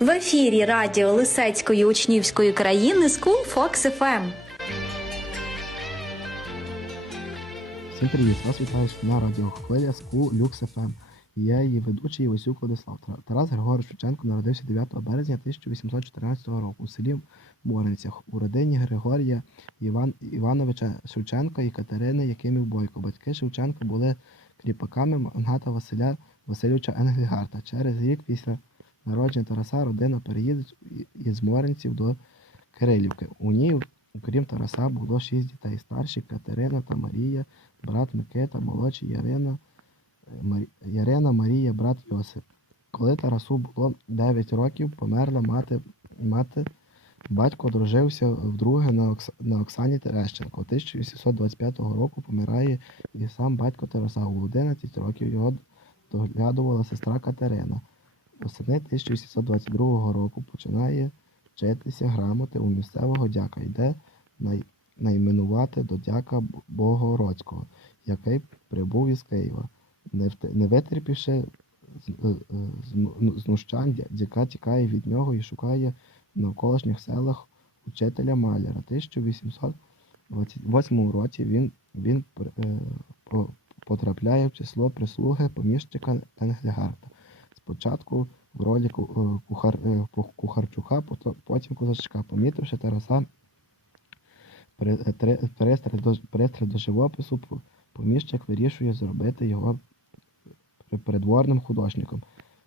В ефірі радіо Лисецької учнівської країни School Fox FM. Всім привіт! Вас вітає на радіохвиля School Lux FM. Я її ведучий Івасюк Владислав. Тарас Григорович Шевченко народився 9 березня 1814 року у селі Моринцях у родині Григорія Іван, Івановича Шевченка і Катерини Якимів Бойко. Батьки Шевченка були кріпаками Мангата Василя Васильовича Енгельгарта. Через рік після народження Тараса родина переїде із Моринців до Кирилівки. У ній, окрім Тараса, було шість дітей. Старші Катерина та Марія, брат Микита, молодші Ярина, е, Марі... Ярина, Марія, брат Йосип. Коли Тарасу було 9 років, померла мати, мати батько одружився вдруге на, Окс... на Оксані Терещенко. 1825 року помирає і сам батько Тараса. У 11 років його доглядувала сестра Катерина. Восени 1822 року починає вчитися грамоти у місцевого дяка. Йде най... найменувати до дяка Богородського, який прибув із Києва. Не, вт... не витерпівши е, е, ну, знущань, дяка тікає від нього і шукає в навколишніх селах учителя маляра. 1828 році він, він е, потрапляє в число прислуги поміщика Енгельгарта. Спочатку в ролі е, кухар, е, ку- кухарчука, пото- потім козачка. Помітивши Тараса е, пристрій до, живопису, по- поміщик вирішує зробити його придворним художником.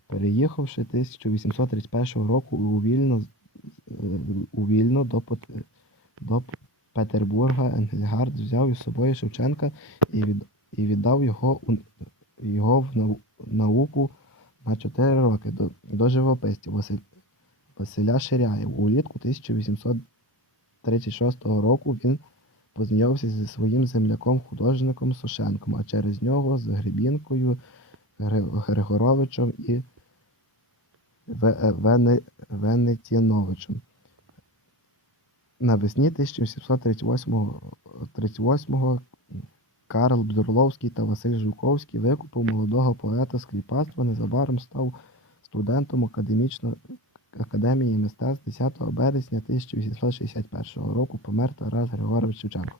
Переїхавши 1831 року у Вільно, у Вільно до, до Петербурга, Енгельгард взяв із собою Шевченка і, від, і віддав його, його в нау- науку на 4 роки до, до живописців Василь, Василя Ширяєва. Улітку 1836 року він познайомився зі своїм земляком художником Сошенком, а через нього з Гребінкою, Григоровичем і е, Вене- Венетіновичем. Навесні 1738 38 Карл Бдурловський та Василь Жуковський викупив молодого поета з кріпацтва, незабаром став студентом академічно, Академії мистецтв 10 березня 1861 року помер Тарас Григорович Шевченко.